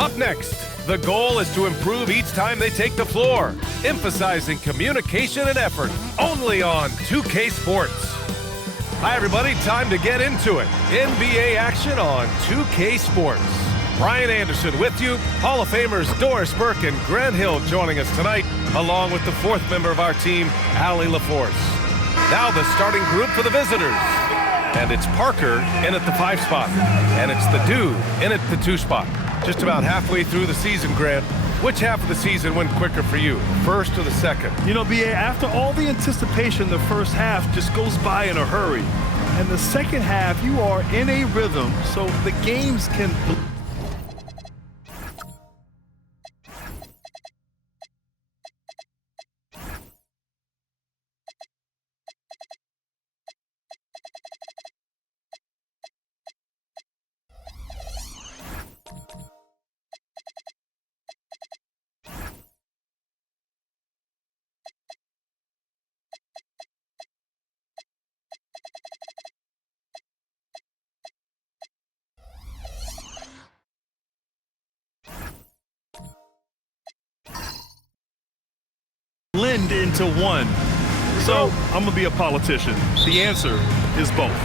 Up next, the goal is to improve each time they take the floor, emphasizing communication and effort, only on 2K Sports. Hi everybody, time to get into it. NBA action on 2K Sports. Brian Anderson with you, Hall of Famers Doris Burke and Grant Hill joining us tonight, along with the fourth member of our team, Allie LaForce. Now the starting group for the visitors. And it's Parker in at the 5 spot. And it's the Dude in at the 2 spot. Just about halfway through the season, Grant. Which half of the season went quicker for you, first or the second? You know, BA, after all the anticipation, the first half just goes by in a hurry. And the second half, you are in a rhythm, so the games can... blend into one. So I'm gonna be a politician. The answer is both.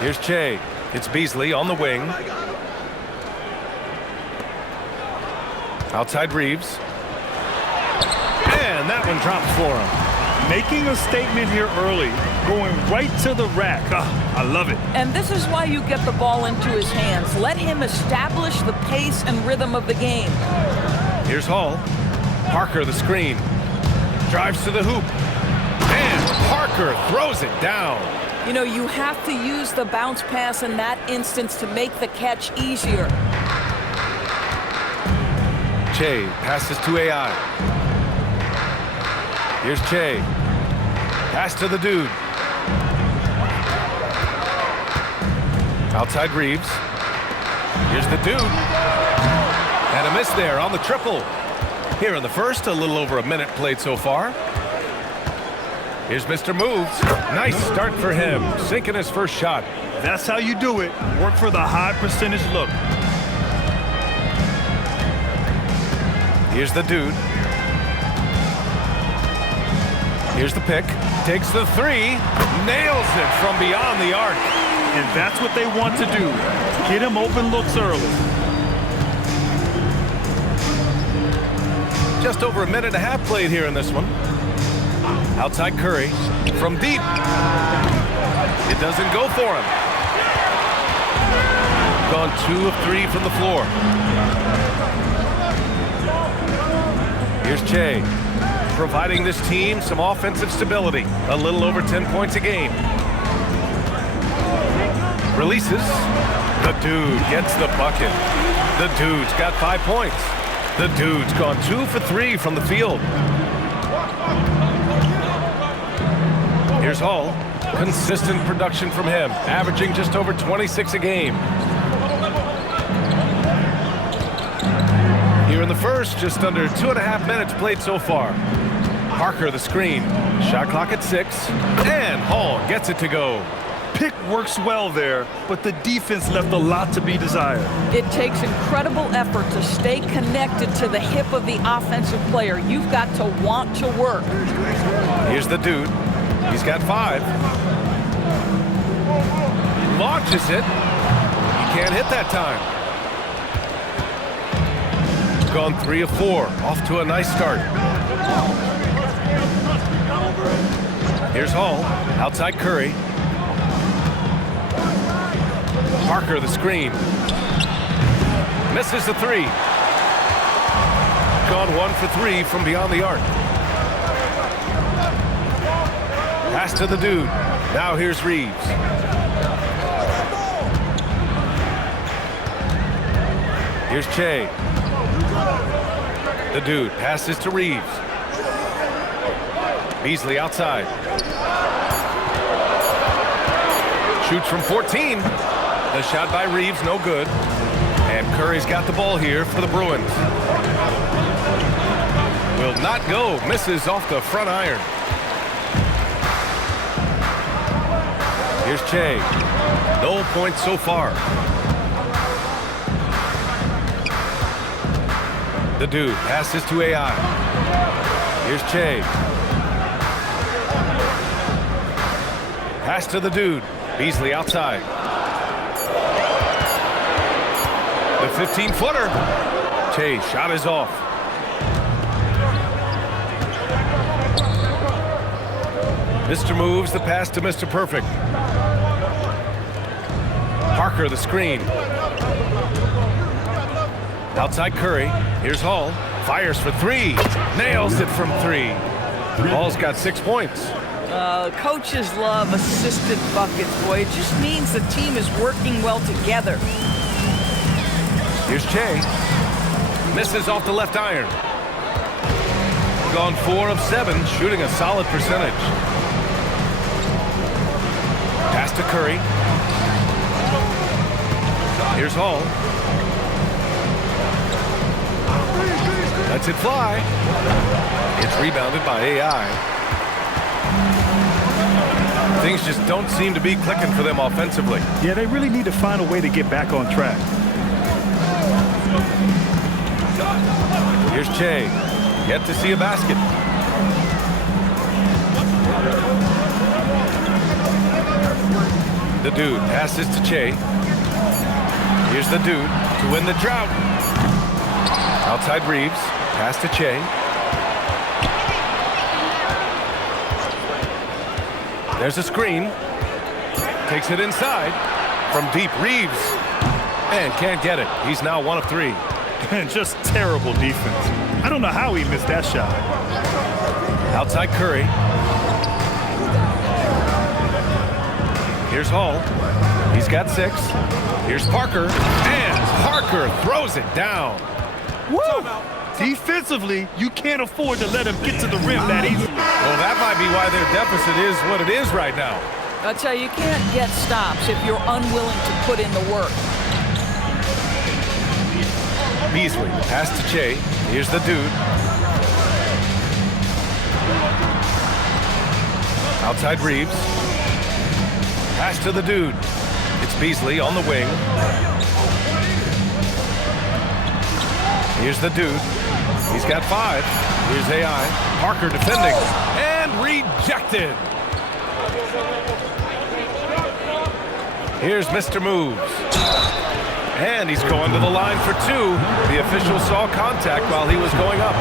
Here's Che. It's Beasley on the wing. Outside Reeves. And that one drops for him. Making a statement here early, going right to the rack. I love it. And this is why you get the ball into his hands. Let him establish the pace and rhythm of the game. Here's Hall. Parker the screen. Drives to the hoop. And Parker throws it down. You know, you have to use the bounce pass in that instance to make the catch easier. Che passes to AI. Here's Che. Pass to the Dude. Outside Reeves. Here's the Dude. And a miss there on the triple. Here in the first, a little over a minute played so far. Here's Mr. Moves. Nice start for him, sinking his first shot. That's how you do it. Work for the high percentage look. Here's the Dude. Here's the pick. Takes the 3. Nails it from beyond the arc. And that's what they want to do. Get him open looks early. Just over a minute and a half played here in this one. Outside Curry. From deep. It doesn't go for him. Gone 2 of 3 from the floor. Here's Che. Providing this team some offensive stability. A little over 10 points a game. Releases. The Dude gets the bucket. The Dude's got 5 points. The Dude's gone 2 for 3 from the field. Here's Hall. Consistent production from him, averaging just over 26 a game. Here in the first, just under 2.5 minutes played so far. Parker the screen. Shot clock at 6. And Hall gets it to go. Pick works well there, but the defense left a lot to be desired. It takes incredible effort to stay connected to the hip of the offensive player. You've got to want to work. Here's the Dude. He's got 5. Launches it. He can't hit that time. Gone 3 of 4. Off to a nice start. Here's Hall. Outside Curry. Parker the screen. Misses the 3. Gone 1 for 3 from beyond the arc. Pass to the Dude. Now here's Reeves. Here's Che. The Dude passes to Reeves. Beasley outside. Shoots from 14. The shot by Reeves, no good. And Curry's got the ball here for the Bruins. Will not go. Misses off the front iron. Here's Che. No points so far. The dude passes to AI. Here's Che. Pass to the dude. Beasley outside. The 15-footer. Che shot is off. Mr. Moves the pass to Mr. Perfect. Parker the screen. Outside Curry. Here's Hall. Fires for three. Nails it from three. Hall's got 6 points. Coaches love assisted buckets, boy. It just means the team is working well together. Here's Che. Misses off the left iron. Gone 4 of 7, shooting a solid percentage. Pass to Curry. Here's Hall. Lets it fly. It's rebounded by AI. Things just don't seem to be clicking for them offensively. Yeah, they really need to find a way to get back on track. Here's Che. Yet to see a basket. The dude passes to Che. Here's the dude to win the drought. Outside Reeves. Pass to Che. There's a screen. Takes it inside. From deep, Reeves. And can't get it. He's now 1 of 3. And just terrible defense. I don't know how he missed that shot. Outside Curry. Here's Hall. He's got 6. Here's Parker. And Parker throws it down. Woo! Defensively, you can't afford to let him get to the rim that easily. Well, that might be why their deficit is what it is right now. I tell you, you can't get stops if you're unwilling to put in the work. Beasley, pass to Che. Here's the dude. Outside Reeves. Pass to the dude. It's Beasley on the wing. Here's the dude. He's got 5. Here's AI. Parker defending. And rejected. Here's Mr. Moves. And he's going to the line for 2. The official saw contact while he was going up.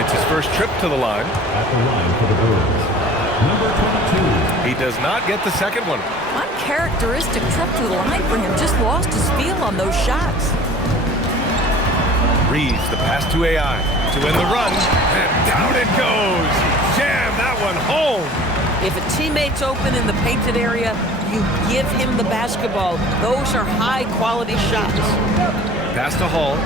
It's his first trip to the line. At the line for the Bulls, number 22. He does not get the second one. Uncharacteristic trip to the line for him. Just lost his feel on those shots. Reeves, the pass to AI. To win the run. And down it goes. Jam that one home. If a teammate's open in the painted area, you give him the basketball. Those are high-quality shots. Pass to Hall.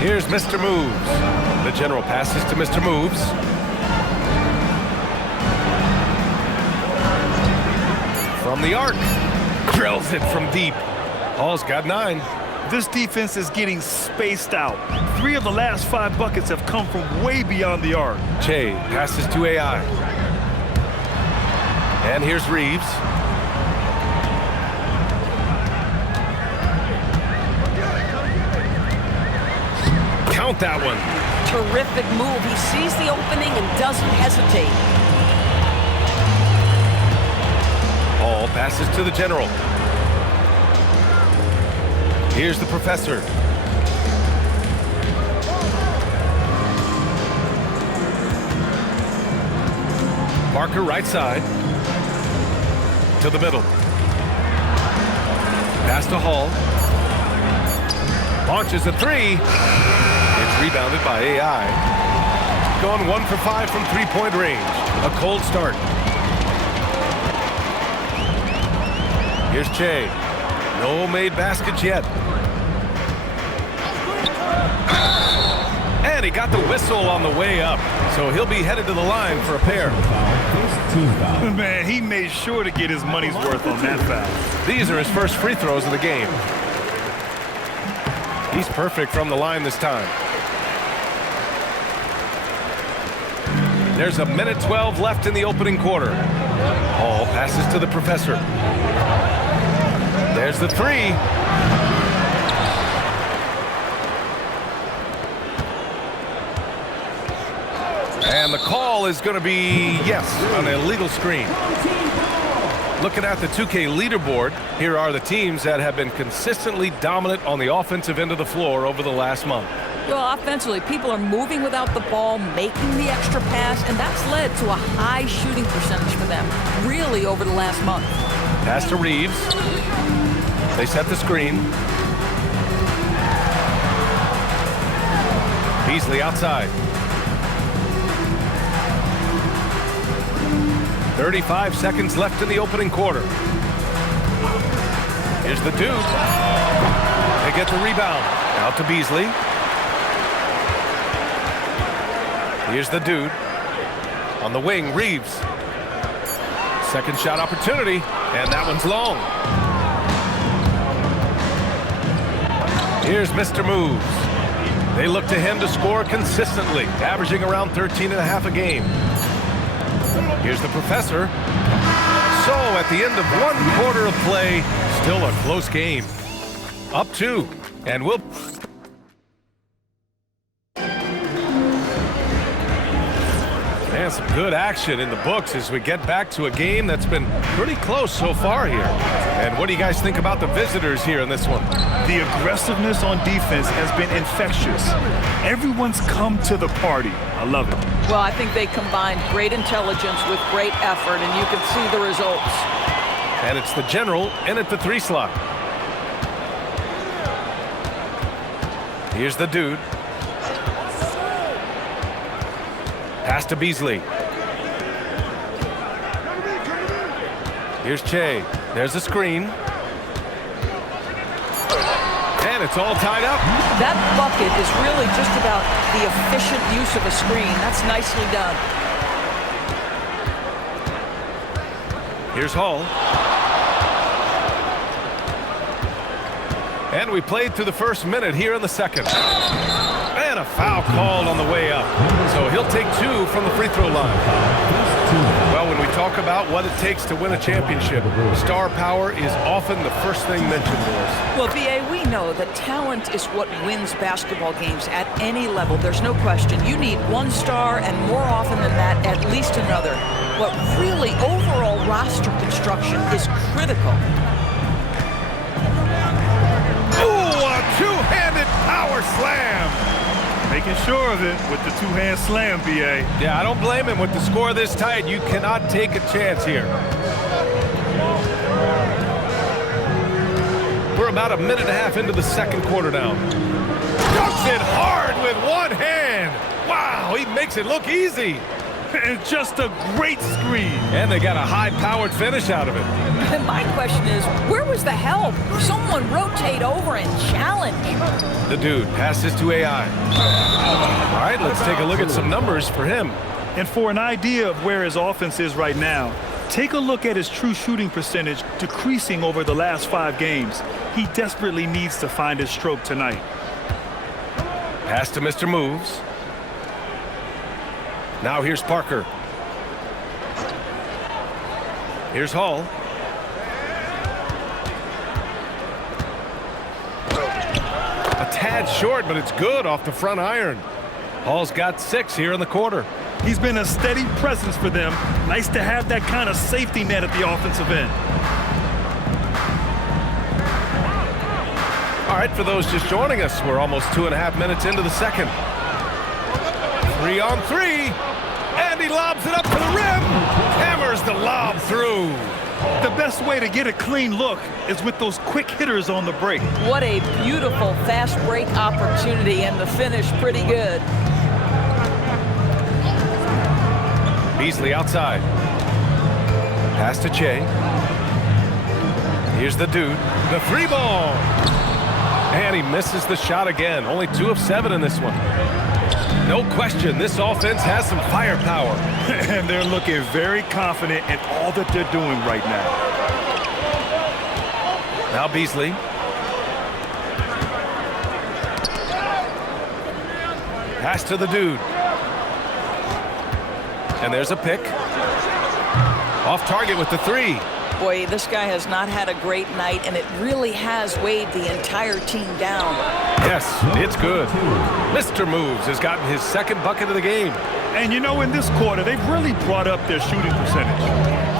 Here's Mr. Moves. The general passes to Mr. Moves. From the arc. Drills it from deep. Hall's got 9. This defense is getting spaced out. 3 of the last 5 buckets have come from way beyond the arc. Che passes to AI. And here's Reeves. Count that one. Terrific move. He sees the opening and doesn't hesitate. Hall passes to the general. Here's the professor. Parker right side. To the middle. Pass to Hall. Launches a 3. It's rebounded by AI. Going 1 for 5 from three-point range. A cold start. Here's Che. No made baskets yet. And he got the whistle on the way up. So he'll be headed to the line for a pair. Man, he made sure to get his money's worth on that foul. These are his first free throws of the game. He's perfect from the line this time. There's a minute 12 left in the opening quarter. Hall passes to the professor. There's the three. And the call is going to be, yes, an illegal screen. Looking at the 2K leaderboard, here are the teams that have been consistently dominant on the offensive end of the floor over the last month. Well, offensively, people are moving without the ball, making the extra pass, and that's led to a high shooting percentage for them, really over the last month. Pass to Reeves. They set the screen. Beasley outside. 35 seconds left in the opening quarter. Here's the dude. They get the rebound. Out to Beasley. Here's the dude. On the wing, Reeves. Second shot opportunity, and that one's long. Here's Mr. Moves. They look to him to score consistently, averaging around 13.5 a game. Here's the professor. So at the end of 1 quarter of play, still a close game. Up 2, and we'll... And some good action in the books as we get back to a game that's been pretty close so far here. And what do you guys think about the visitors here in this one? The aggressiveness on defense has been infectious. Everyone's come to the party. I love it. Well, I think they combined great intelligence with great effort, and you can see the results. And it's the general in at the 3 slot. Here's the dude. Pass to Beasley. Here's Che. There's the screen. And it's all tied up. That bucket is really just about the efficient use of a screen. That's nicely done. Here's Hall. And we played through the first minute here in the second. And a foul called on the way up. So he'll take 2 from the free throw line. Well, when we talk about what it takes to win a championship, star power is often the first thing mentioned to us. Well, BA, we know that talent is what wins basketball games at any level. There's no question. You need one star, and more often than that, at least another. But really, overall roster construction is critical. Ooh, a two-handed power slam. Making sure of it with the 2-hand slam, BA. Yeah, I don't blame him. With the score this tight, you cannot take a chance here. We're about a minute and a half into the second quarter now. Dunks it hard with one hand. Wow, he makes it look easy. And just a great screen. And they got a high-powered finish out of it. And my question is, where was the help? Someone rotate over and challenge. The dude passes to AI. All right, let's take a look at some numbers for him. And for an idea of where his offense is right now, take a look at his true shooting percentage decreasing over the last 5 games. He desperately needs to find his stroke tonight. Pass to Mr. Moves. Now here's Parker. Here's Hall. A tad short, but it's good off the front iron. Hall's got 6 here in the quarter. He's been a steady presence for them. Nice to have that kind of safety net at the offensive end. All right, for those just joining us, we're almost 2.5 minutes into the second. 3 on 3. And he lobs it up to the rim. Hammers the lob through. The best way to get a clean look is with those quick hitters on the break. What a beautiful fast break opportunity, and the finish pretty good. Beasley outside. Pass to Che. Here's the dude. The 3 ball. And he misses the shot again. Only 2 of 7 in this one. No question, this offense has some firepower. And they're looking very confident in all that they're doing right now. Now Beasley. Pass to the dude. And there's a pick. Off target with the 3. Boy, this guy has not had a great night, and it really has weighed the entire team down. Yes, it's good. Mr. Moves has gotten his second bucket of the game. And you know, in this quarter, they've really brought up their shooting percentage.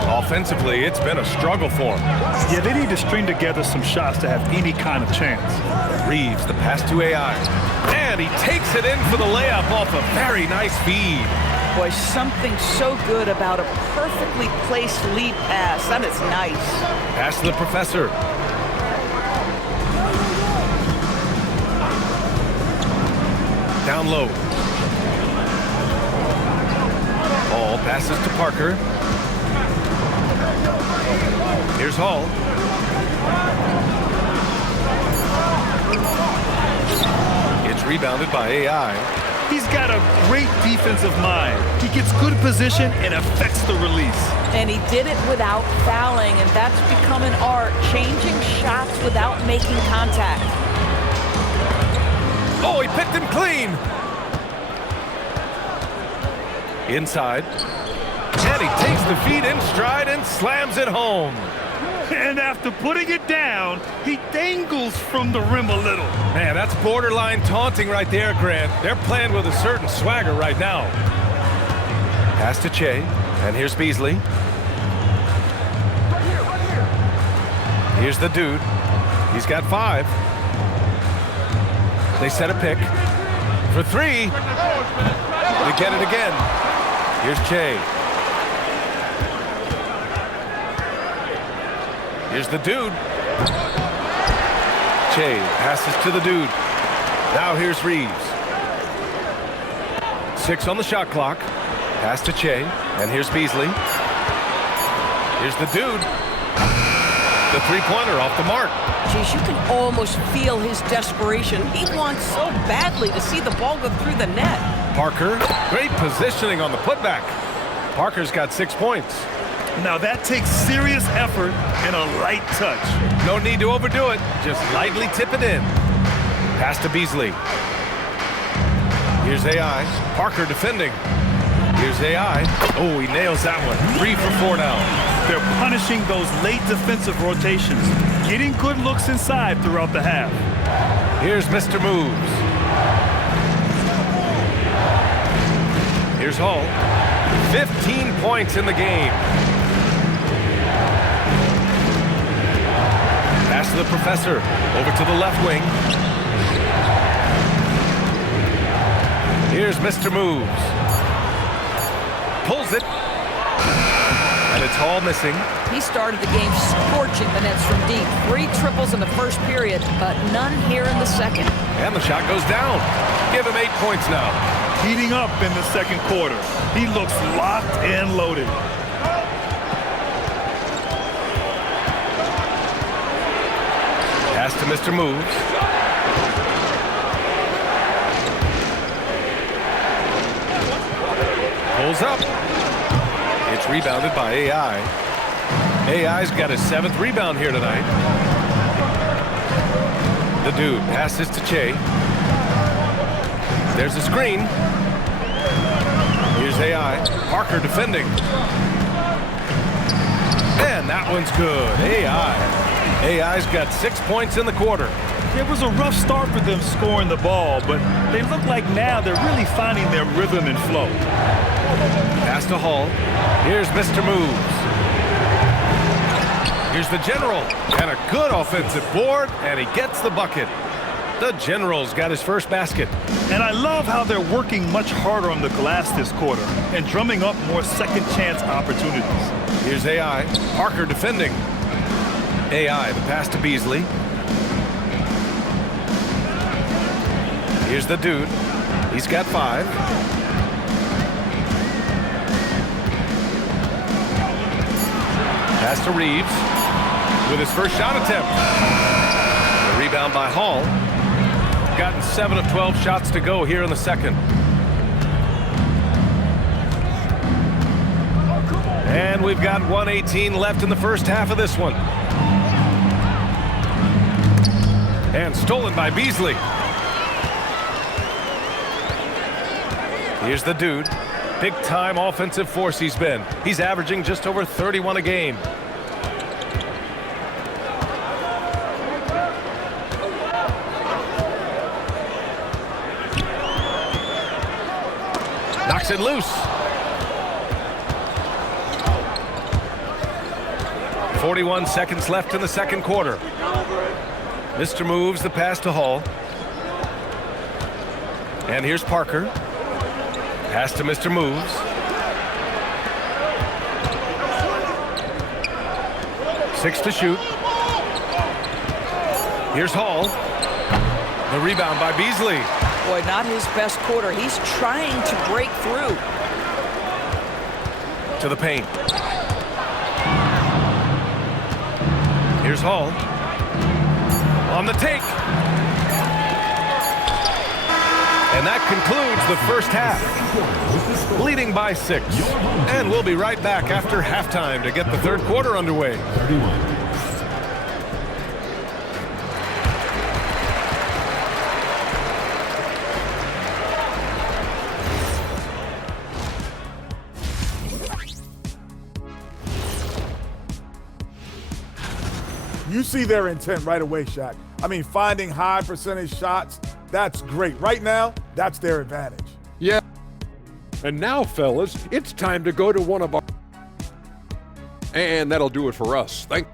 Offensively, it's been a struggle for him. Yeah, they need to string together some shots to have any kind of chance. Reeves, the pass to AI. And he takes it in for the layup off a very nice feed. Boy, something so good about a perfectly placed lead pass. That is nice. Pass to the professor. Down low. Hall passes to Parker. Here's Hall. It's rebounded by AI. He's got a great defensive mind. He gets good position and affects the release. And he did it without fouling, and that's become an art, changing shots without making contact. Oh, he picked him clean. Inside. And he takes the feed in stride and slams it home. And after putting it down, he dangles from the rim a little. Man, that's borderline taunting right there, Grant. They're playing with a certain swagger right now. Pass to Che, and here's Beasley. Here's the dude. He's got 5. They set a pick. For 3. They get it again. Here's Che. Here's the dude. Che passes to the dude. Now here's Reeves. 6 on the shot clock. Pass to Che. And here's Beasley. Here's the dude. The three-pointer off the mark. Geez, you can almost feel his desperation. He wants so badly to see the ball go through the net. Parker, great positioning on the putback. Parker's got 6 points. Now that takes serious effort and a light touch. No need to overdo it. Just lightly tip it in. Pass to Beasley. Here's AI. Parker defending. Here's AI. Oh, he nails that one. 3 for 4 now. They're punishing those late defensive rotations, getting good looks inside throughout the half. Here's Mr. Moves. Here's Hall. 15 points in the game. Pass to the professor. Over to the left wing. Here's Mr. Moves. Pulls it. And it's Hall missing. He started the game scorching the nets from deep. 3 triples in the first period, but none here in the second. And the shot goes down. Give him 8 points now. Heating up in the second quarter. He looks locked and loaded. Pass to Mr. Moves. Pulls up. It's rebounded by AI. AI's got his 7th rebound here tonight. The dude passes to Che. There's a screen. Here's AI. Parker defending. And that one's good. AI's got 6 points in the quarter. It was a rough start for them scoring the ball, but they look like now they're really finding their rhythm and flow. Pass to Hall. Here's Mr. Moves. Here's the General. And a good offensive board, and he gets the bucket. The General's got his first basket. And I love how they're working much harder on the glass this quarter and drumming up more second chance opportunities. Here's AI. Parker defending. AI, the pass to Beasley. Here's the dude. He's got 5. Pass to Reeves with his first shot attempt. The rebound by Hall. Gotten 7 of 12 shots to go here in the second. And we've got 1:18 left in the first half of this one. And stolen by Beasley. Here's the dude. Big-time offensive force he's been. He's averaging just over 31 a game. Knocks it loose. 41 seconds left in the second quarter. Mr. Moves the pass to Hall. And here's Parker. Pass to Mr. Moves. Six to shoot. Here's Hall. The rebound by Beasley. Boy, not his best quarter. He's trying to break through. To the paint. Here's Hall. On the take. And that concludes the first half. Leading by 6. And we'll be right back after halftime to get the third quarter underway. 31. You see their intent right away, Shaq. I mean, finding high percentage shots, that's great. Right now, that's their advantage. Yeah. And now, fellas, it's time to go to one of our... And that'll do it for us. Thank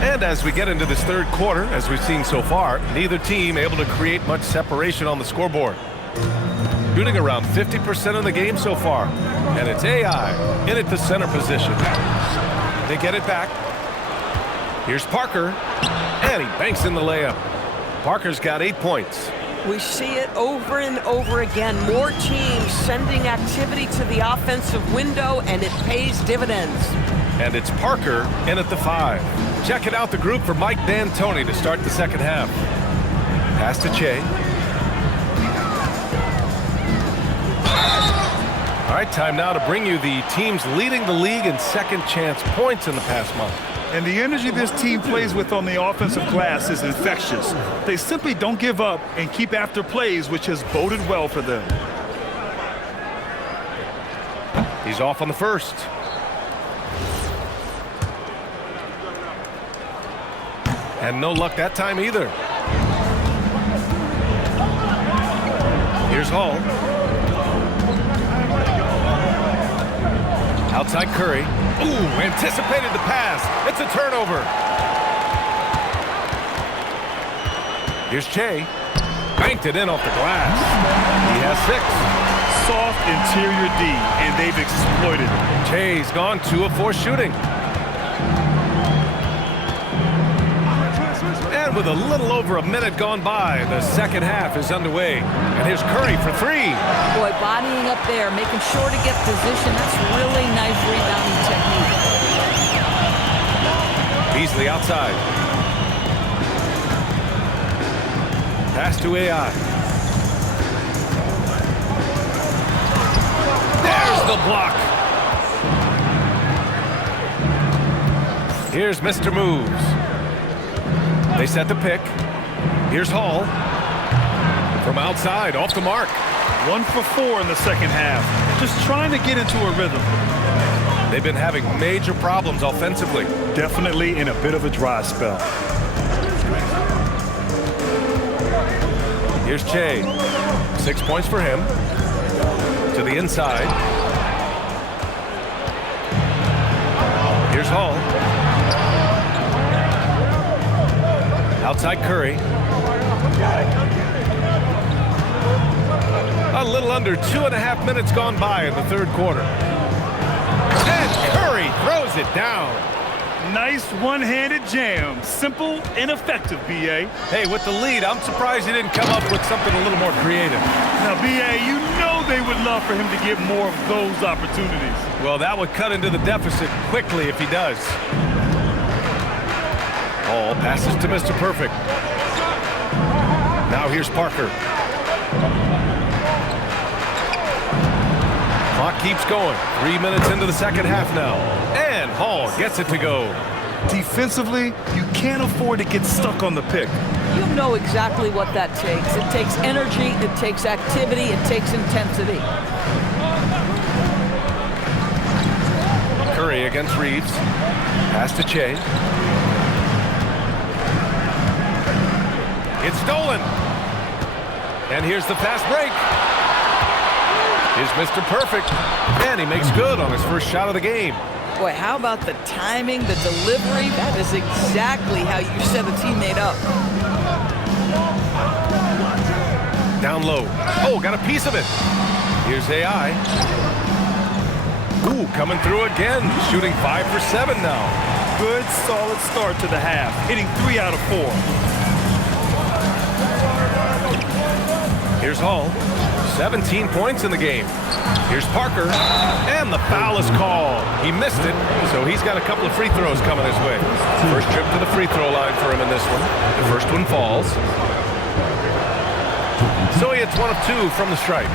And as we get into this third quarter, as we've seen so far, neither team able to create much separation on the scoreboard. Shooting around 50% of the game so far. And it's AI in at the center position. They get it back. Here's Parker. And he banks in the layup. Parker's got 8 points. We see it over and over again. More teams sending activity to the offensive window, and it pays dividends. And it's Parker in at the 5. Checking out the group for Mike D'Antoni to start the second half. Pass to Che. All right, time now to bring you the teams leading the league in second chance points in the past month. And the energy this team plays with on the offensive glass is infectious. They simply don't give up and keep after plays, which has boded well for them. He's off on the first. And no luck that time either. Here's Hall. Outside Curry. Ooh, anticipated the pass. It's a turnover. Here's Che. Banked it in off the glass. He has 6. Soft interior D, and they've exploited it. Che's gone 2 of 4 shooting. And with a little over a minute gone by, the second half is underway. And here's Curry for 3. Boy, bodying up there, making sure to get position. That's really nice rebounding technique. Beasley outside. Pass to AI. There's the block. Here's Mr. Moves. They set the pick. Here's Hall. From outside, off the mark. 1 for 4 in the second half. Just trying to get into a rhythm. They've been having major problems offensively. Definitely in a bit of a dry spell. Here's Che. 6 points for him. To the inside. Here's Hall. Outside Curry. A little under 2.5 minutes gone by in the third quarter. And Curry throws it down. Nice one-handed jam. Simple and effective, B.A. Hey, with the lead, I'm surprised he didn't come up with something a little more creative. Now, B.A., you know they would love for him to get more of those opportunities. Well, that would cut into the deficit quickly if he does. All passes to Mr. Perfect. Now here's Parker. Clock keeps going. 3 minutes into the second half now. And Hall gets it to go. Defensively, you can't afford to get stuck on the pick. You know exactly what that takes. It takes energy, it takes activity, it takes intensity. Curry against Reeves. Pass to Che. It's stolen. And here's the fast break. Here's Mr. Perfect. And he makes good on his first shot of the game. Boy, how about the timing, the delivery? That is exactly how you set a teammate up. Down low. Oh, got a piece of it. Here's AI. Ooh, coming through again. Shooting 5 for 7 now. Good, solid start to the half, hitting 3 out of 4. Here's Hall. 17 points in the game. Here's Parker. And the foul is called. He missed it, so he's got a couple of free throws coming his way. First trip to the free throw line for him in this one. The first one falls. So he hits 1 of 2 from the stripe.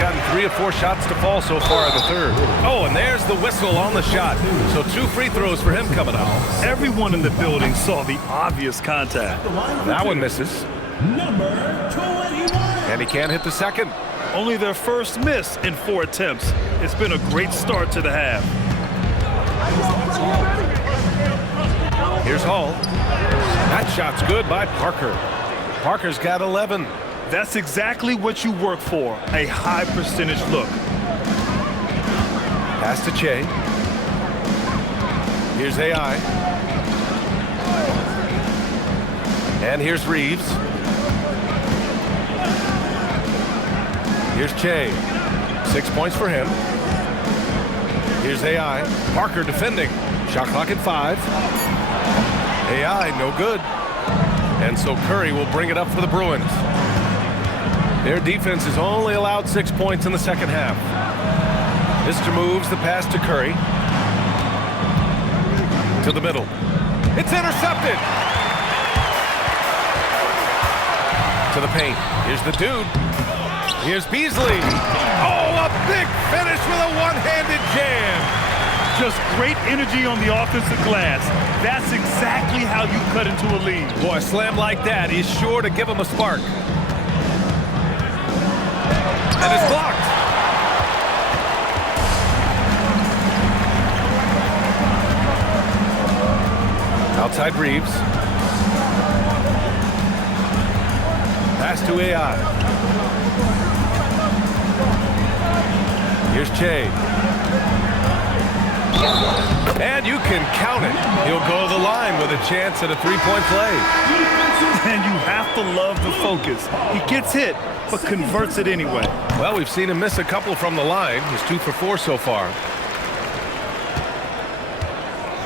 Gotten 3 of 4 shots to fall so far in the third. Oh, and there's the whistle on the shot. So 2 free throws for him coming out. Everyone in the building saw the obvious contact. That one misses. Number 21. And he can't hit the second. Only their first miss in 4 attempts. It's been a great start to the half. Here's Hall. That shot's good by Parker. Parker's got 11. That's exactly what you work for, a high percentage look. Pass to Che. Here's AI. And here's Reeves. Here's Che. 6 points for him. Here's AI. Parker defending. Shot clock at 5. AI, no good. And so Curry will bring it up for the Bruins. Their defense has only allowed 6 points in the second half. Mr. moves the pass to Curry. To the middle. It's intercepted. To the paint. Here's the dude. Here's Beasley. Oh, a big finish with a one-handed jam. Just great energy on the offensive glass. That's exactly how you cut into a lead. Boy, a slam like that is sure to give him a spark. And it's blocked. Outside Reeves. Pass to AI. Here's Che. And you can count it. He'll go to the line with a chance at a three-point play. And you have to love the focus. He gets hit, but converts it anyway. Well, we've seen him miss a couple from the line. He's 2 for 4 so far.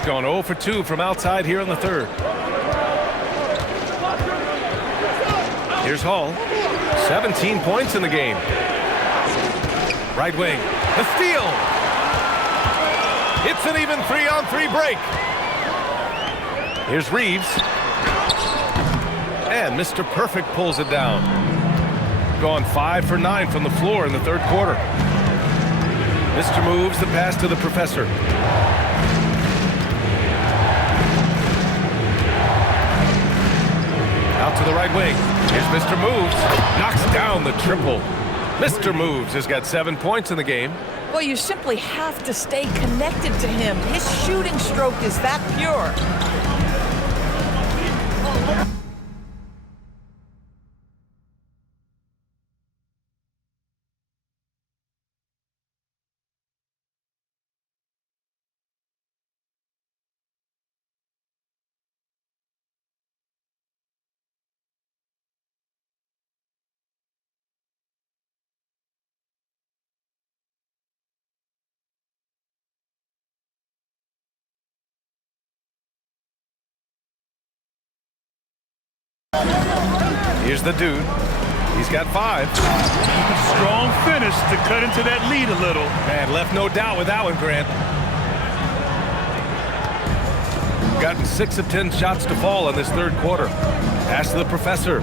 Going 0 for 2 from outside here in the third. Here's Hall. 17 points in the game. Right wing. The steal. It's an even 3-on-3 break. Here's Reeves. And Mr. Perfect pulls it down. Going 5 for 9 from the floor in the third quarter. Mr. moves the pass to the professor. Out to the right wing. Here's Mr. Moves. Knocks down the triple. Mr. Moves has got 7 points in the game. Well, you simply have to stay connected to him. His shooting stroke is that pure. Here's the dude. He's got 5. Strong finish to cut into that lead a little. Man, left no doubt with that one, Grant. Gotten 6 of 10 shots to fall in this third quarter. Pass to the professor.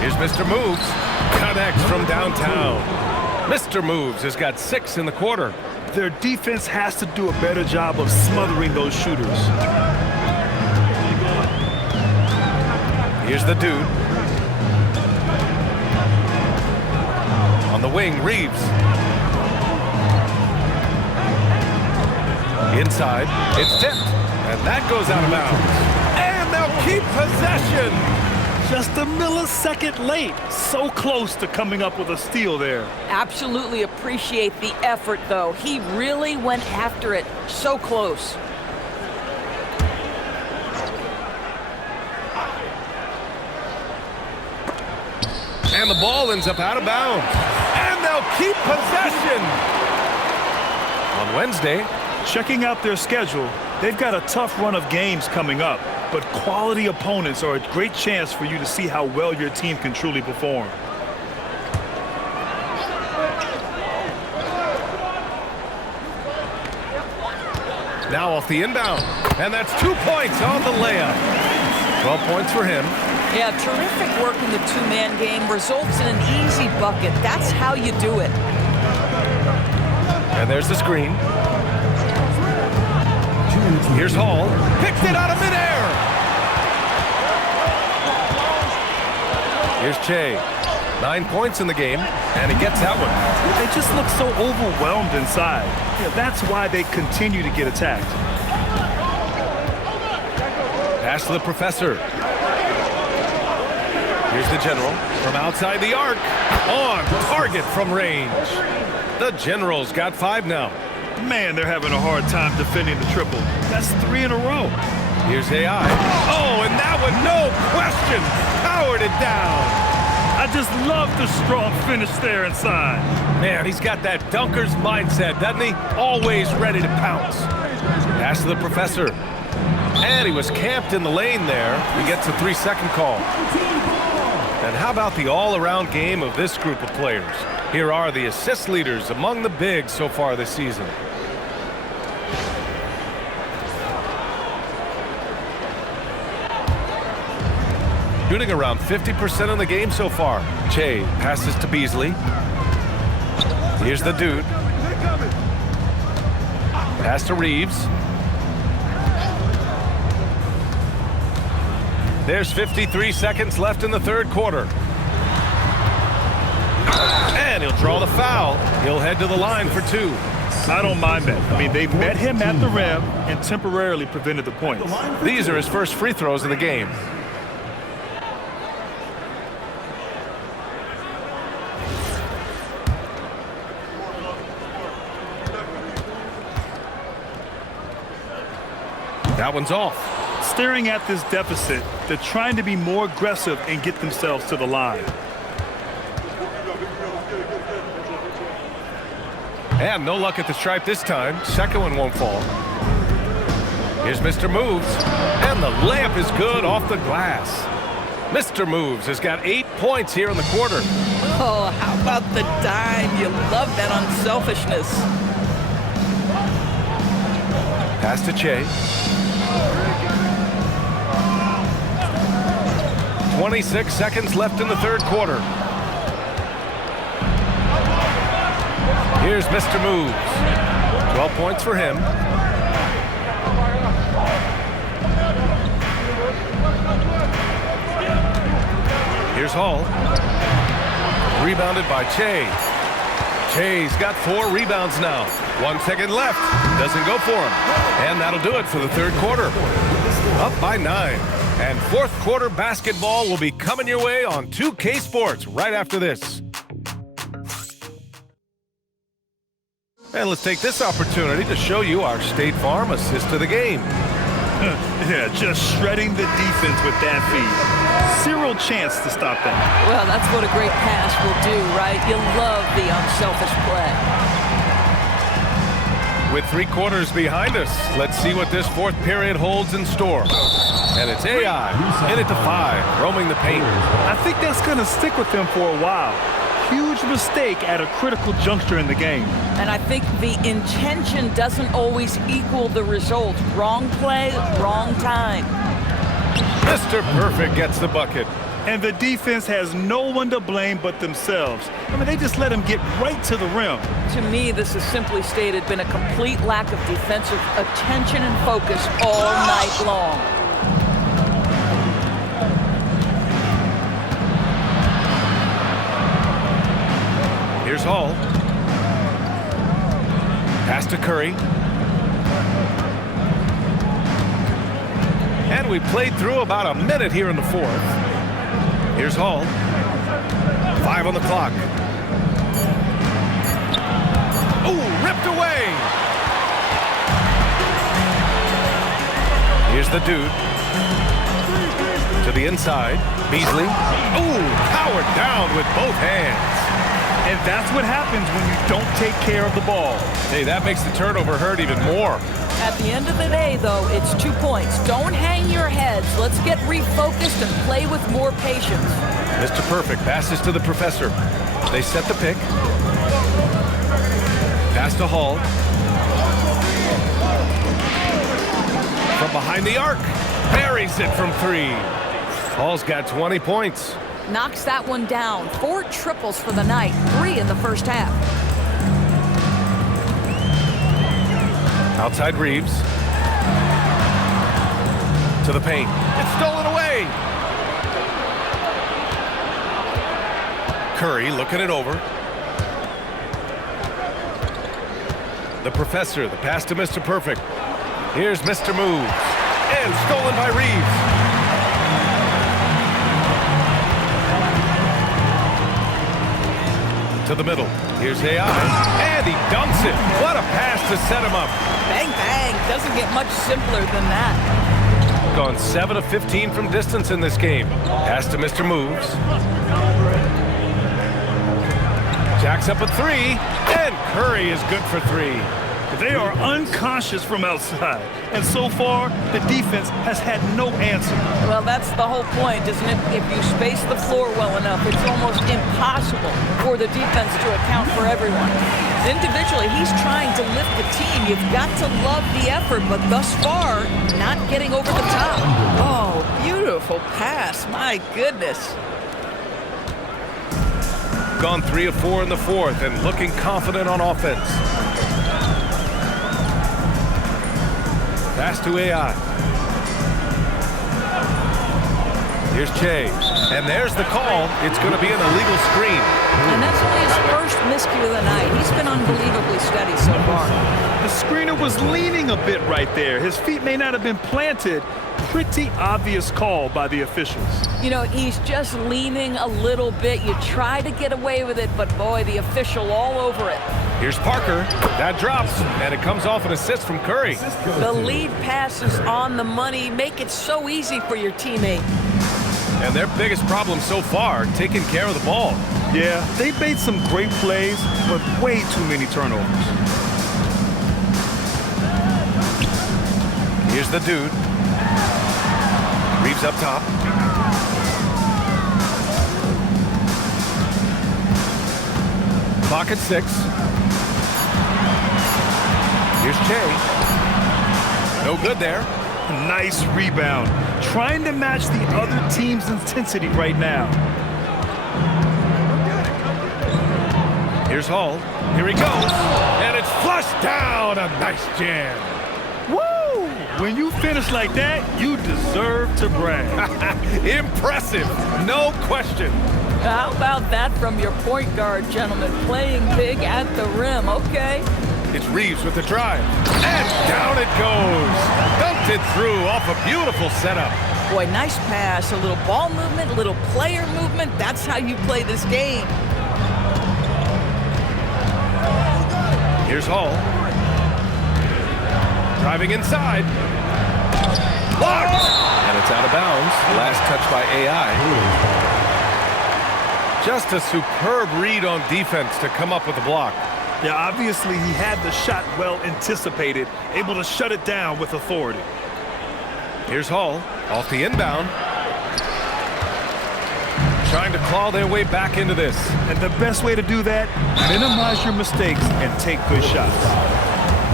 Here's Mr. Moves. Connects from downtown. Mr. Moves has got 6 in the quarter. Their defense has to do a better job of smothering those shooters. Here's the dude. On the wing, Reeves. Inside, it's tipped, and that goes out of bounds. And they'll keep possession. Just a millisecond late. So close to coming up with a steal there. Absolutely appreciate the effort, though. He really went after it. So close. And the ball ends up out of bounds. And they'll keep possession. On Wednesday, Checking out their schedule, they've got a tough run of games coming up, but quality opponents are a great chance for you to see how well your team can truly perform. now off the inbound. And that's 2 points on the layup. 12 points for him. Yeah, terrific work in the two-man game results in an easy bucket. That's how you do it. And there's the screen. Here's Hall. Picked it out of midair. Here's Che. 9 points in the game, and he gets that one. They just look so overwhelmed inside. Yeah, that's why they continue to get attacked. Pass to the professor. Here's the general from outside the arc. On target from range. The Generals got 5 now. Man, they're having a hard time defending the triple. That's 3 in a row. Here's AI. Oh, and that one, no question, powered it down. I just love the strong finish there inside. Man, he's got that dunker's mindset, doesn't he? Always ready to pounce. Pass to the professor. And he was camped in the lane there. He gets a 3-second call. And how about the all-around game of this group of players? Here are the assist leaders among the bigs so far this season. Shooting around 50% in the game so far. Che passes to Beasley. Here's the dude. Pass to Reeves. There's 53 seconds left in the third quarter. And he'll draw the foul. He'll head to the line for 2. I don't mind that. I mean, they met him at the rim and temporarily prevented the points. These are his first free throws of the game. That one's off. Staring at this deficit, they're trying to be more aggressive and get themselves to the line. And no luck at the stripe this time. Second one won't fall. Here's Mr. Moves. And the layup is good off the glass. Mr. Moves has got 8 points here in the quarter. Oh, how about the dime? You love that unselfishness. Pass to Che. 26 seconds left in the third quarter. Here's Mr. Moves. 12 points for him. Here's Hall. Rebounded by Che. Che's got 4 rebounds now. 1 second left. Doesn't go for him. And that'll do it for the third quarter. Up by 9. And fourth quarter basketball will be coming your way on 2K Sports right after this. And let's take this opportunity to show you our State Farm assist of the game. Yeah, just shredding the defense with that feed. Zero chance to stop that. Well, that's what a great pass will do, right? You love the unselfish play. With 3 quarters behind us, let's see what this fourth period holds in store. And it's AI in it to 5, roaming the paint. I think that's going to stick with them for a while. Huge mistake at a critical juncture in the game. And I think the intention doesn't always equal the result. Wrong play, wrong time. Mr. Perfect gets the bucket. And the defense has no one to blame but themselves. I mean, they just let him get right to the rim. To me, this has simply stated been a complete lack of defensive attention and focus all night long. Here's Hall. Pass to Curry. And we played through about a minute here in the fourth. Here's Hall. 5 on the clock. Ooh, ripped away. Here's the dude. To the inside. Beasley. Ooh, powered down with both hands. And that's what happens when you don't take care of the ball. Hey, that makes the turnover hurt even more. At the end of the day, though, it's 2 points. Don't hang your heads. Let's get refocused and play with more patience. Mr. Perfect passes to the professor. They set the pick. Pass to Hall. From behind the arc. Buries it from 3. Hall's got 20 points. Knocks that one down. 4 triples for the night. 3 in the first half. Outside Reeves. To the paint. It's stolen away. Curry looking it over. The professor, the pass to Mr. Perfect. Here's Mr. Moves. And stolen by Reeves. To the middle. Here's AI. And he dunks it. What a pass to set him up. Bang, bang. Doesn't get much simpler than that. Gone 7 of 15 from distance in this game. Pass to Mr. Moves. Jacks up a 3. And Curry is good for 3. They are unconscious from outside. And so far, the defense has had no answer. Well, that's the whole point, isn't it? If you space the floor well enough, it's almost impossible for the defense to account for everyone. Individually, he's trying to lift the team. You've got to love the effort, but thus far, not getting over the top. Oh, beautiful pass. My goodness. Gone 3 of 4 in the fourth and looking confident on offense. Pass to AI. Here's Che. And there's the call. It's going to be an illegal screen. And that's only his first miscue of the night. He's been unbelievably steady so far. The screener was leaning a bit right there. His feet may not have been planted. Pretty obvious call by the officials. You know, he's just leaning a little bit. You try to get away with it, but boy, the official all over it. Here's Parker. That drops, and it comes off an assist from Curry. The lead pass is on the money. Make it so easy for your teammate. And their biggest problem so far, taking care of the ball. Yeah, they made some great plays, but way too many turnovers. Here's the dude. Reeves up top. Clock at 6. Here's Che. No good there. Nice rebound. Trying to match the other team's intensity right now. Here's Hall. Here he goes. And it's flushed down. A nice jam. Woo! When you finish like that, you deserve to brag. Impressive. No question. How about that from your point guard, gentlemen? Playing big at the rim. Okay. It's Reeves with the drive. And down it goes. Dunked it through off a beautiful setup. Boy, nice pass. A little ball movement, a little player movement. That's how you play this game. Here's Hall. Driving inside. Blocked! And it's out of bounds. Last touch by AI. Just a superb read on defense to come up with the block. Yeah, obviously he had the shot well anticipated, able to shut it down with authority. Here's Hall, off the inbound. Trying to claw their way back into this. And the best way to do that, minimize your mistakes and take good shots.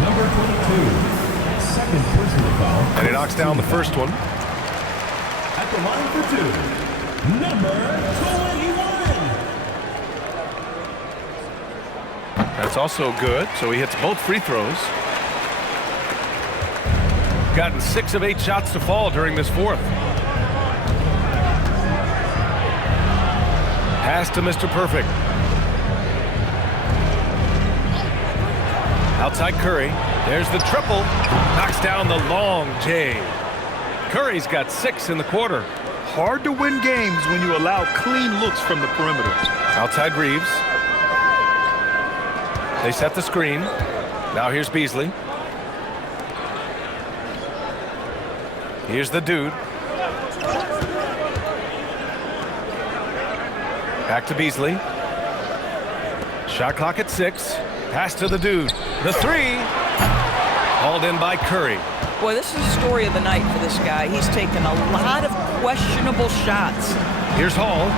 Number 22, second personal foul. And he knocks down the first one. At the line for 2, number 21. That's also good, so he hits both free throws. Gotten 6 of 8 shots to fall during this fourth. Pass to Mr. Perfect. Outside Curry. There's the triple. Knocks down the long J. Curry's got 6 in the quarter. Hard to win games when you allow clean looks from the perimeter. Outside Reeves. They set the screen. Now here's Beasley. Here's the dude. Back to Beasley. Shot clock at 6. Pass to the dude. The 3. Hauled in by Curry. Boy, this is the story of the night for this guy. He's taken a lot of questionable shots. Here's Hall.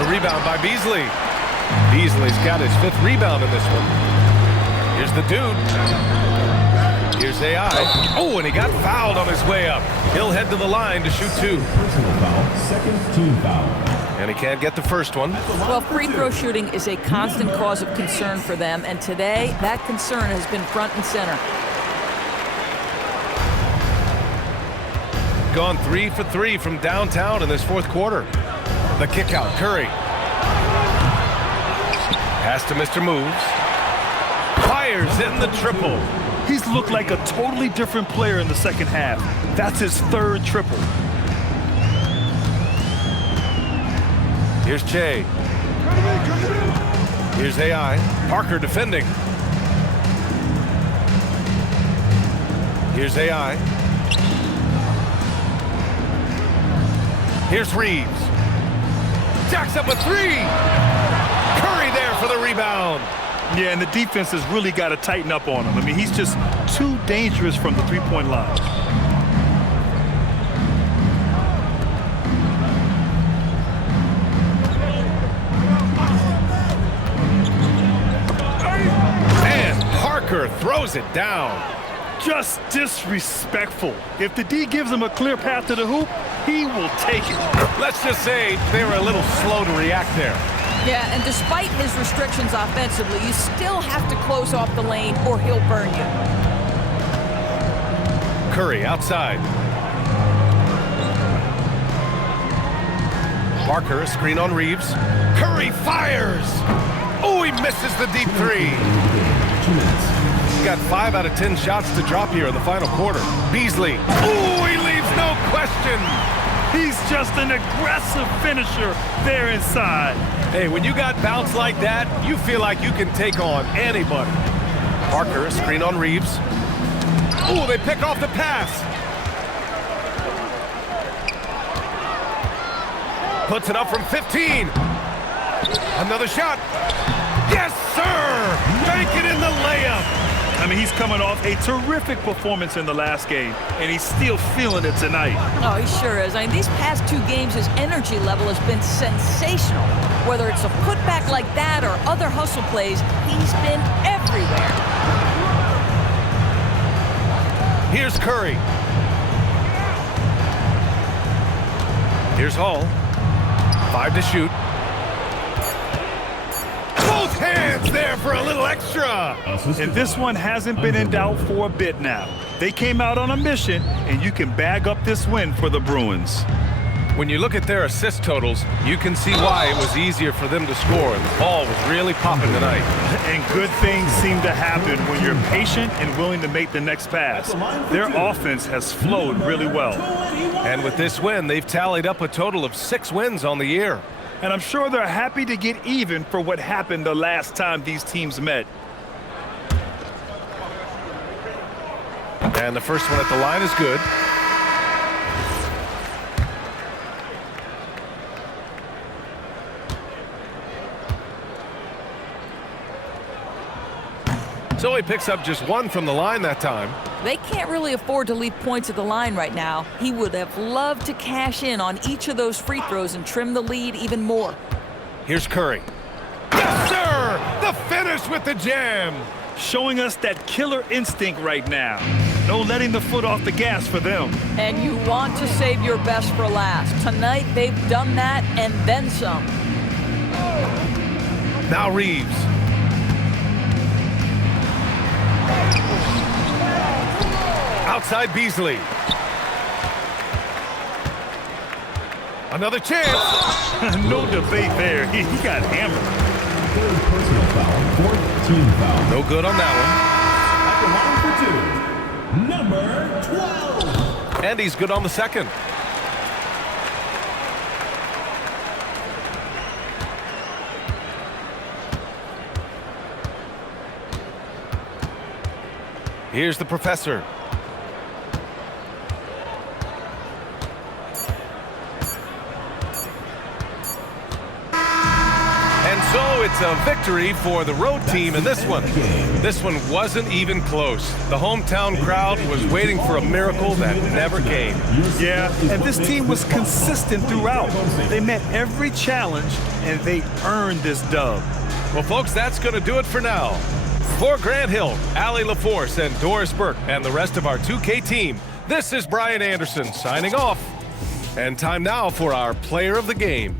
The rebound by Beasley. Beasley's got his 5th rebound in this one. Here's the dude. Here's AI. Oh, and he got fouled on his way up. He'll head to the line to shoot 2. Personal foul, second team foul. And he can't get the first one. Well, free throw shooting is a constant cause of concern for them, and today that concern has been front and center. Gone 3 for 3 from downtown in this 4th quarter. The kick out, Curry. Pass to Mr. Moves. Fires in the triple. He's looked like a totally different player in the second half. That's his 3rd triple. Here's Che. Here's AI. Parker defending. Here's AI. Here's Reeves. Jacks up a 3. Curry there for the rebound. Yeah, and the defense has really got to tighten up on him. I mean, he's just too dangerous from the three-point line. And Parker throws it down. Just disrespectful. If the D gives him a clear path to the hoop, he will take it. Let's just say they were a little slow to react there. Yeah, and despite his restrictions offensively, you still have to close off the lane or he'll burn you. Curry outside. Parker, a screen on Reeves. Curry fires. Oh, he misses the deep 3. 2 minutes. He's got 5 out of 10 shots to drop here in the final quarter. Beasley. Oh, he leaves no question. He's just an aggressive finisher there inside. Hey, when you got bounce like that, you feel like you can take on anybody. Parker, a screen on Reeves. Oh, they pick off the pass. Puts it up from 15. Another shot. Yes, sir! Bank it in the layup. I mean, he's coming off a terrific performance in the last game, and he's still feeling it tonight. Oh, he sure is. I mean, these past 2 games, his energy level has been sensational. Whether it's a putback like that or other hustle plays, he's been everywhere. Here's Curry. Here's Hall. 5 to shoot. Both hands there for a little extra. And this one hasn't been in doubt for a bit now. They came out on a mission, and you can bag up this win for the Bruins. When you look at their assist totals, you can see why it was easier for them to score. And the ball was really popping tonight. And good things seem to happen when you're patient and willing to make the next pass. Their offense has flowed really well. And with this win, they've tallied up a total of 6 wins on the year. And I'm sure they're happy to get even for what happened the last time these teams met. And the first one at the line is good. So he picks up just 1 from the line that time. They can't really afford to leave points at the line right now. He would have loved to cash in on each of those free throws and trim the lead even more. Here's Curry. Yes, sir! The finish with the jam! Showing us that killer instinct right now. No letting the foot off the gas for them. And you want to save your best for last. Tonight, they've done that and then some. Now Reeves. Outside Beasley. Another chance. No debate there. He got hammered. 3rd personal foul, 4th team foul. No good on that At the line for 2, number 12. And he's good on the second. Here's the professor. And so it's a victory for the road team in this one. This one wasn't even close. The hometown crowd was waiting for a miracle that never came. Yeah, and this team was consistent throughout. They met every challenge, and they earned this dub. Well, folks, that's going to do it for now. For Grant Hill, Allie LaForce, and Doris Burke, and the rest of our 2K team, this is Brian Anderson signing off. And time now for our player of the game.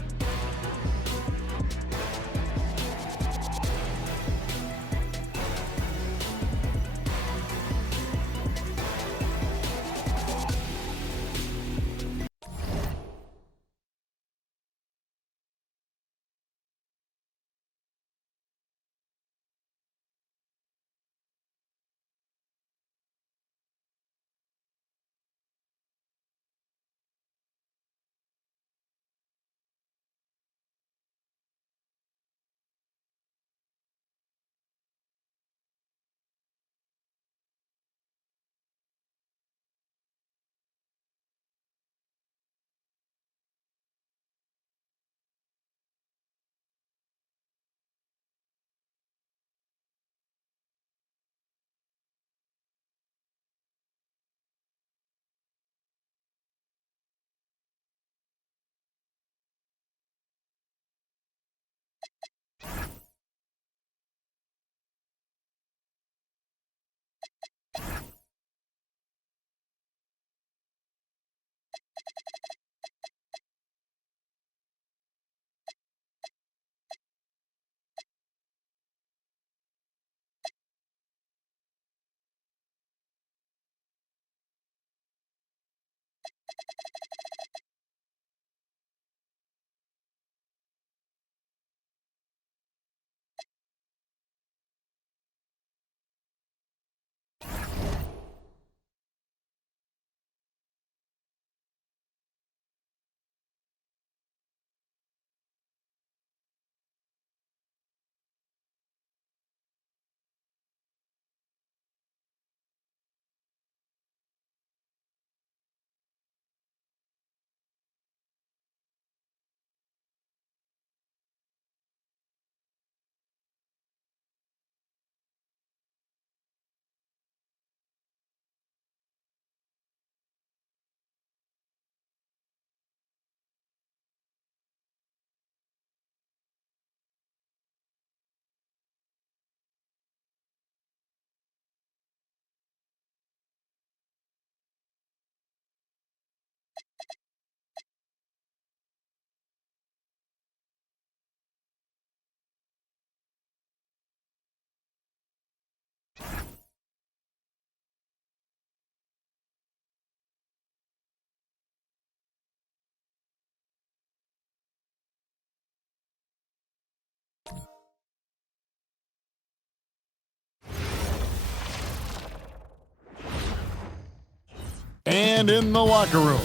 And in the locker room,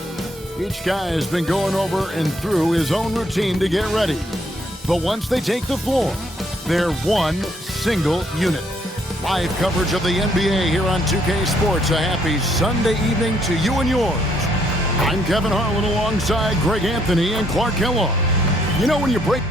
each guy has been going over and through his own routine to get ready. But once they take the floor, they're one single unit. Live coverage of the NBA here on 2K Sports. A happy Sunday evening to you and yours. I'm Kevin Harlan alongside Greg Anthony and Clark Kellogg. You know when you break...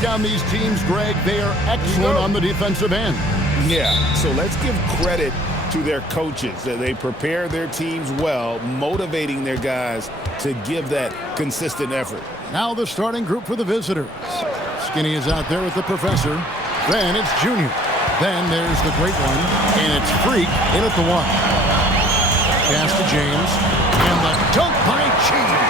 down these teams, Greg, they are excellent on the defensive end. Yeah, so let's give credit to their coaches. They prepare their teams well, motivating their guys to give that consistent effort. Now the starting group for the visitors. Skinny is out there with the professor. Then it's Junior. Then there's the great one, and it's Freak in at the one. Pass to James. And the dunk by James.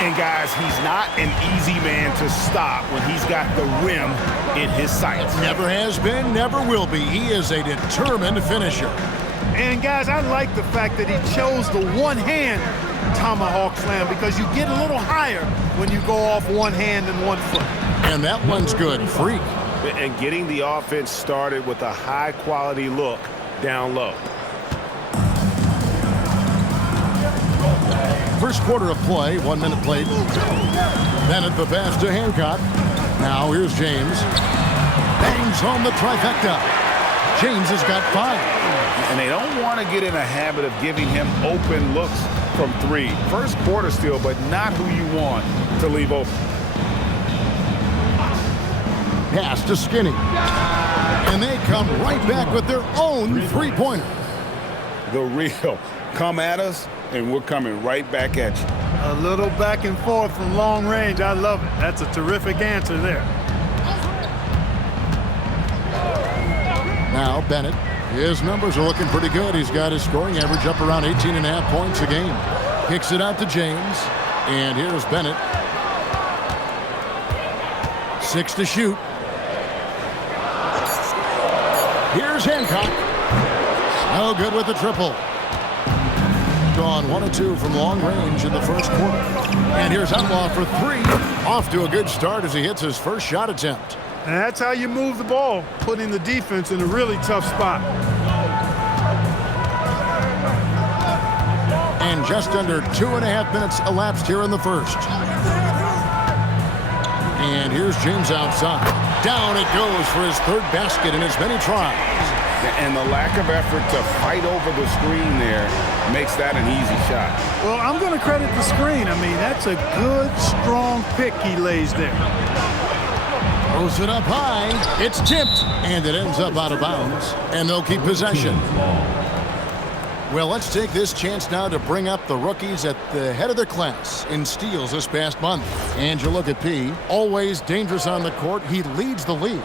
And guys, he's not an easy man to stop when he's got the rim in his sights. Never has been, never will be. He is a determined finisher. And guys, I like the fact that he chose the one-hand tomahawk slam because you get a little higher when you go off one hand and one foot. And that one's good. Freak. And getting the offense started with a high-quality look down low. First quarter of play, 1 minute played. Bennett the pass to Hancock. Now here's James. Bangs home the trifecta. James has got 5. And they don't want to get in a habit of giving him open looks from 3. First quarter still, but not who you want to leave open. Pass to Skinny. And they come right back with their own three-pointer. The real. Come at us, and we're coming right back at you. A little back and forth from long range. I love it. That's a terrific answer there. Now Bennett. His numbers are looking pretty good. He's got his scoring average up around 18.5 points a game. Kicks it out to James. And here's Bennett. 6 to shoot. Here's Hancock. No good with the triple. Gone 1 of 2 from long range in the first quarter. And here's Outlaw for 3. Off to a good start as he hits his first shot attempt. And that's how you move the ball, putting the defense in a really tough spot. And just under 2.5 minutes elapsed here in the first. And here's James outside. Down it goes for his 3rd basket in as many tries. And the lack of effort to fight over the screen there makes that an easy shot. Well, I'm going to credit the screen. I mean, that's a good, strong pick he lays there. Throws it up high. It's tipped. And it ends up out of bounds. And they'll keep possession. Well, let's take this chance now to bring up the rookies at the head of their class in steals this past month. And you look at P, always dangerous on the court. He leads the league.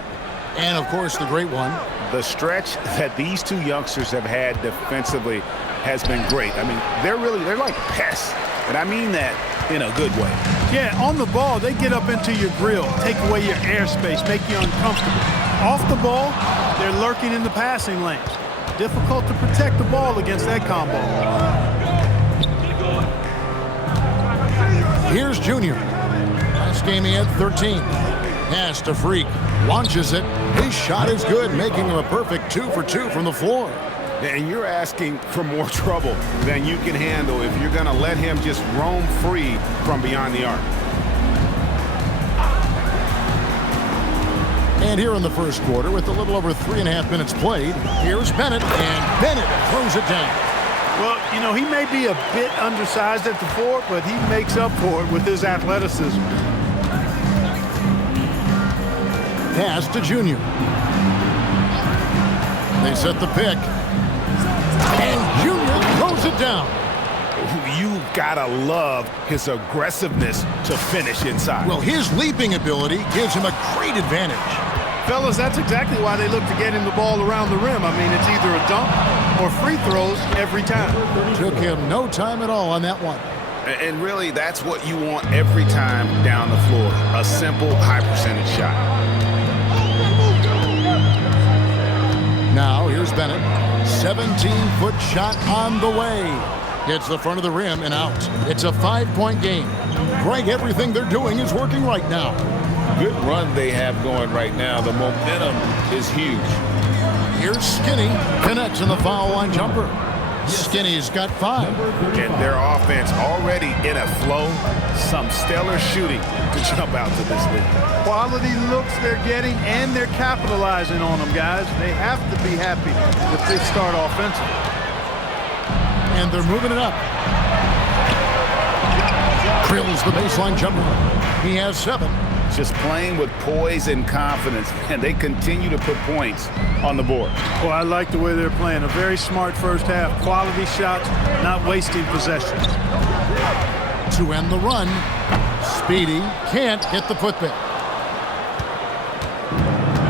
And, of course, the great one. The stretch that these two youngsters have had defensively has been great. I mean, they're like pests. And I mean that in a good way. Yeah, on the ball, they get up into your grill, take away your airspace, make you uncomfortable. Off the ball, they're lurking in the passing lanes. Difficult to protect the ball against that combo. Here's Junior. Last game he had 13. Pass to Freak. Launches it. His shot is good, making him a perfect 2 for 2 from the floor. And you're asking for more trouble than you can handle if you're going to let him just roam free from beyond the arc. And here in the first quarter, with a little over 3.5 minutes played, here's Bennett, and Bennett throws it down. Well, you know, he may be a bit undersized at the 4, but he makes up for it with his athleticism. Pass to Junior. They set the pick. And Junior throws it down. You gotta love his aggressiveness to finish inside. Well, his leaping ability gives him a great advantage. Fellas, that's exactly why they look to get him the ball around the rim. I mean, it's either a dunk or free throws every time. Took him no time at all on that one. And really, that's what you want every time down the floor. A simple, high-percentage shot. Now, here's Bennett. 17-foot shot on the way. Hits the front of the rim and out. It's a 5-point game. Greg, everything they're doing is working right now. Good run they have going right now. The momentum is huge. Here's Skinny. Connects in the foul line jumper. Skinny's got 5. And their offense already in a flow. Some stellar shooting to jump out to this league. Quality looks they're getting, and they're capitalizing on them, guys. They have to be happy with this start offensively. And they're moving it up. Drills the baseline jumper. He has 7. Just playing with poise and confidence, and they continue to put points on the board. Well, I like the way they're playing. A very smart first half. Quality shots, not wasting possessions. To end the run, Speedy can't get the putback.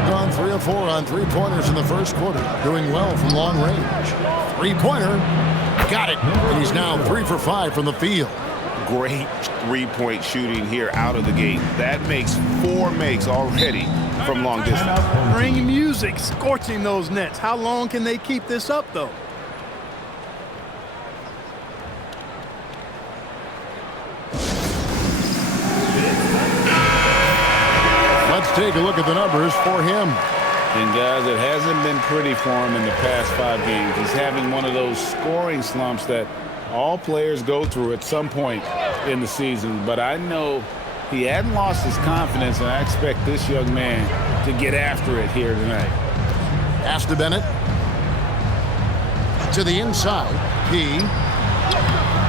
Gone 3 of 4 on 3-pointers in the first quarter. Doing well from long range. 3-pointer. Got it. And he's now 3 for 5 from the field. Great three-point shooting here out of the gate. That makes 4 makes already from long distance. Bring music, scorching those nets. How long can they keep this up, though? Let's take a look at the numbers for him. And guys, it hasn't been pretty for him in the past 5 games. He's having one of those scoring slumps that all players go through at some point in the season. But I know he hadn't lost his confidence, and I expect this young man to get after it here tonight. Pass to Bennett. To the inside.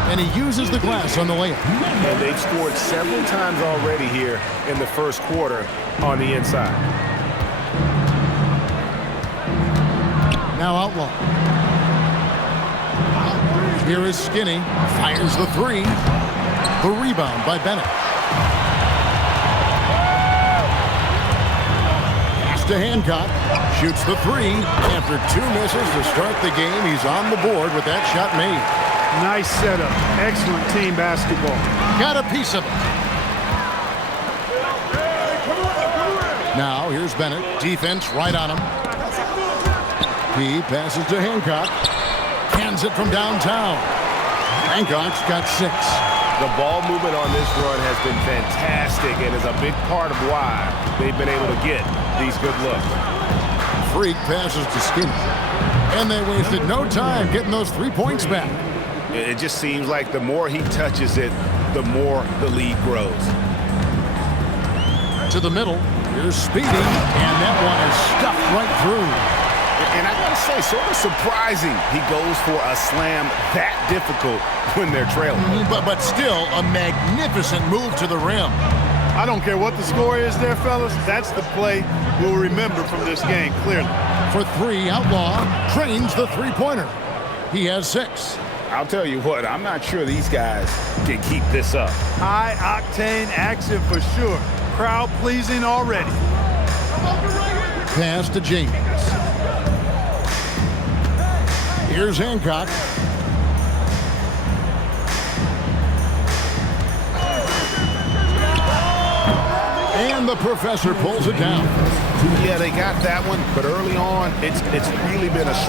And he uses the glass on the layup. And they've scored several times already here in the first quarter on the inside. Now Outlaw. Here is Skinny. Fires the 3. The rebound by Bennett. Pass to Hancock. Shoots the 3. After 2 misses to start the game, he's on the board with that shot made. Nice setup. Excellent team basketball. Got a piece of it. Now here's Bennett. Defense right on him. He passes to Hancock. Hands it from downtown. Hancock's got 6. The ball movement on this run has been fantastic and is a big part of why they've been able to get these good looks. Freak passes to Skinny. And they wasted no time getting those 3 points back. It just seems like the more he touches it, the more the lead grows. To the middle. Here's Speedy. And that one is stuffed right through. And I gotta say, sort of surprising he goes for a slam that difficult when they're trailing. But still a magnificent move to the rim. I don't care what the score is there, fellas. That's the play we'll remember from this game, clearly. For 3, Outlaw trains the 3-pointer. He has 6. I'll tell you what, I'm not sure these guys can keep this up. High-octane action for sure. Crowd pleasing already. Pass to James. Here's Hancock. And the professor pulls it down. Yeah, they got that one, but early on, it's really been a